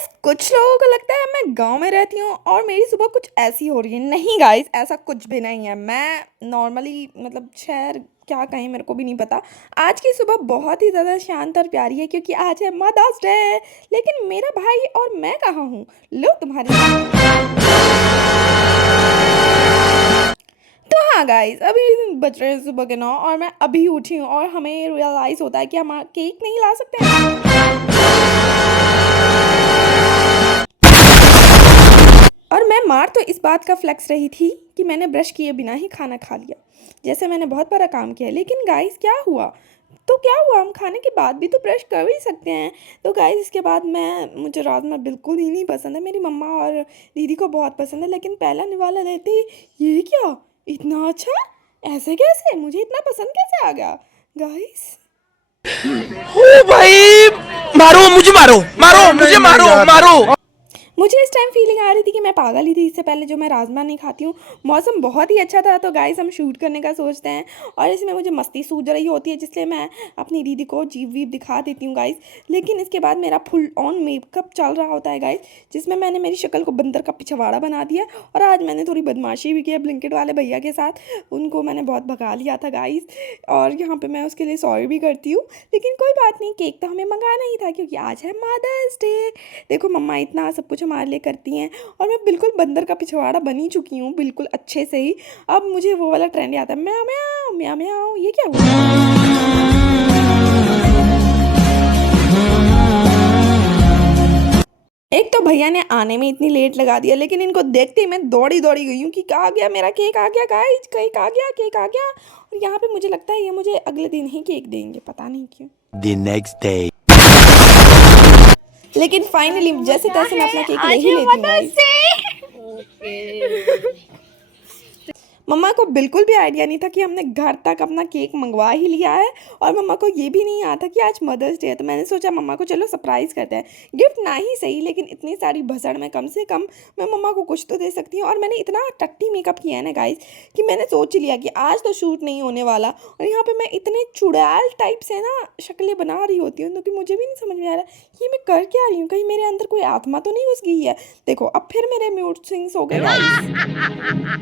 Guys कुछ लोगों को लगता है मैं गांव में रहती हूँ और मेरी सुबह कुछ ऐसी हो रही है। नहीं गाइस, ऐसा कुछ भी नहीं है। मैं नॉर्मली मतलब शहर क्या कहें मेरे को भी नहीं पता। आज की सुबह बहुत ही ज़्यादा शांत और प्यारी है क्योंकि आज है मदर्स डे। लेकिन मेरा भाई और मैं कहाँ हूँ? लो तुम्हारे सामने। तो हाँ गाइस, अभी बज रहे हैं सुबह के 9 और मैं अभी उठी हूँ और हमें रियलाइज़ होता है कि हम केक नहीं ला सकते हैं। और मैं मार तो इस बात का फ्लेक्स रही थी कि मैंने ब्रश किए बिना ही खाना खा लिया, जैसे मैंने बहुत बड़ा काम किया। लेकिन गाइस क्या हुआ? तो क्या हुआ, हम खाने के बाद भी तो ब्रश कर ही सकते हैं। तो गाइस इसके बाद मुझे राजमा बिल्कुल ही नहीं पसंद है। मेरी मम्मा और दीदी को बहुत पसंद है, लेकिन पहला निवाला लेते ही ये क्या, इतना अच्छा, ऐसे कैसे, मुझे इतना पसंद कैसे आ गया गाइस? ओ भाई, मारो मुझे, मारो मारो मुझे, मारो मारो। मुझे इस टाइम फीलिंग आ रही थी कि मैं पागल ही थी इससे पहले जो मैं राजमा नहीं खाती हूँ। मौसम बहुत ही अच्छा था तो गाइस हम शूट करने का सोचते हैं और इसमें मुझे मस्ती सूझ रही होती है, जिसलिए मैं अपनी दीदी को जीव वीव दिखा देती हूँ गाइस। लेकिन इसके बाद मेरा फुल ऑन मेकअप चल रहा होता है गाइस, जिसमें मैंने मेरी शक्ल को बंदर का पिछवाड़ा बना दिया। और आज मैंने थोड़ी बदमाशी भी की है ब्लिंकिट वाले भैया के साथ, उनको मैंने बहुत भगा लिया था गाइस। और यहाँ पर मैं उसके लिए सॉरी भी करती हूँ। लेकिन कोई बात नहीं, केक तो हमें मंगाना ही था क्योंकि आज है मदर्स डे। देखो मम्मा इतना सब कुछ हमारे लिए करती हैं और मैं बिल्कुल बंदर का पिछवाड़ा बनी चुकी हूँ बिल्कुल अच्छे से ही। अब मुझे वो वाला ट्रेंड आता है, म्याऊ म्याऊ म्याऊ म्याऊ। ये क्या हुआ? एक तो भैया ने आने में इतनी लेट लगा दिया, लेकिन इनको देखते ही मैं दौड़ी दौड़ी गई हूँ कि आ गया मेरा केक, आ गया गाइस, केक आ गया, केक आ गया। और यहाँ पे मुझे लगता है ये मुझे अगले दिन ही केक देंगे, पता नहीं क्यों। The next day. लेकिन फाइनली जैसे तैसे मैं अपना केक ले ही लेती हूँ गाइस। मम्मा को बिल्कुल भी आइडिया नहीं था कि हमने घर तक अपना केक मंगवा ही लिया है और मम्मा को ये भी नहीं आता कि आज मदर्स डे है। तो मैंने सोचा मम्मा को चलो सरप्राइज़ करते हैं, गिफ्ट ना ही सही लेकिन इतनी सारी भसड़ में कम से कम मैं मम्मा को कुछ तो दे सकती हूँ। और मैंने इतना टट्टी मेकअप किया है ना गाइस कि मैंने सोच लिया कि आज तो शूट नहीं होने वाला। और यहाँ पर मैं इतने चुड़ैल टाइप से ना शक्लें बना रही होती हूँ क्योंकि मुझे भी नहीं समझ में आ रहा कि मैं कर क्या रही हूँ, कहीं मेरे अंदर कोई आत्मा तो नहीं घुस गई है। देखो अब फिर मेरे मूड स्विंग्स हो गए गाइस।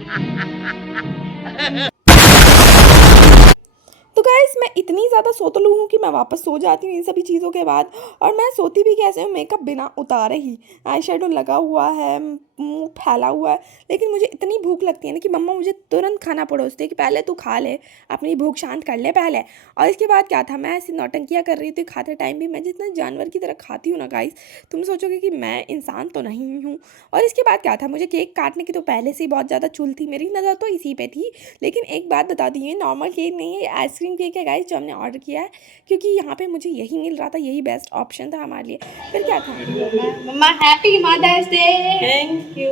तो गाइस मैं इतनी ज़्यादा सोतलू हूँ कि मैं वापस सो जाती हूँ इन सभी चीज़ों के बाद। और मैं सोती भी कैसे हूँ, मेकअप बिना उतारे ही, आई शेडो लगा हुआ है, मुंह फैला हुआ है। लेकिन मुझे इतनी भूख लगती है ना कि मम्मा मुझे तुरंत खाना परोसती है कि पहले तू खा ले, अपनी भूख शांत कर ले पहले। और इसके बाद क्या था, मैं ऐसी नौटंकियाँ कर रही थी खाते टाइम भी, मैं जितना जानवर की तरह खाती हूँ ना गाइस, तुम सोचोगे कि मैं इंसान तो नहीं हूँ। और इसके बाद क्या था, मुझे केक काटने की तो पहले से ही बहुत ज़्यादा चुल थी, मेरी नज़र तो इसी पे थी। लेकिन एक बात बता दी, ये नॉर्मल केक नहीं है, ये आइसक्रीम केक है गाइस जो हमने ऑर्डर किया है क्योंकि यहाँ पे मुझे यही मिल रहा था, यही बेस्ट ऑप्शन था हमारे लिए। फिर क्या था, mamma happy mother's day. Thank you.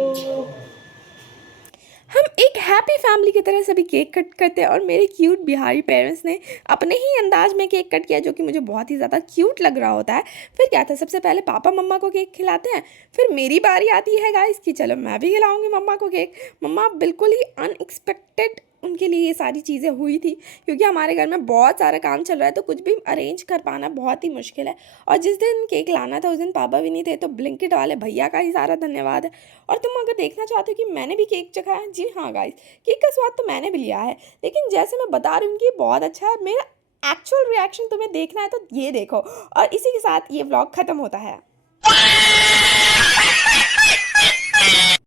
हम एक हैप्पी फैमिली की तरह सभी केक कट करते हैं और मेरे क्यूट बिहारी पेरेंट्स ने अपने ही अंदाज में केक कट किया जो कि मुझे बहुत ही ज़्यादा क्यूट लग रहा होता है। फिर क्या था, सबसे पहले पापा मम्मा को केक खिलाते हैं, फिर मेरी बारी आती है गाइस कि चलो मैं भी खिलाऊंगी मम्मा को केक। मम्मा बिल्कुल ही अनएक्सपेक्टेड उनके लिए ये सारी चीज़ें हुई थी क्योंकि हमारे घर में बहुत सारा काम चल रहा है तो कुछ भी अरेंज कर पाना बहुत ही मुश्किल है। और जिस दिन केक लाना था उस दिन पापा भी नहीं थे, तो ब्लिंकिट वाले भैया का ही सारा धन्यवाद है। और तुम अगर देखना चाहते हो कि मैंने भी केक चखाया है, जी हाँ गाइस, केक का स्वाद तो मैंने भी लिया है। लेकिन जैसे मैं बता रही हूँ कि बहुत अच्छा है, मेरा एक्चुअल रिएक्शन तुम्हें देखना है तो ये देखो। और इसी के साथ ये व्लॉग ख़त्म होता है।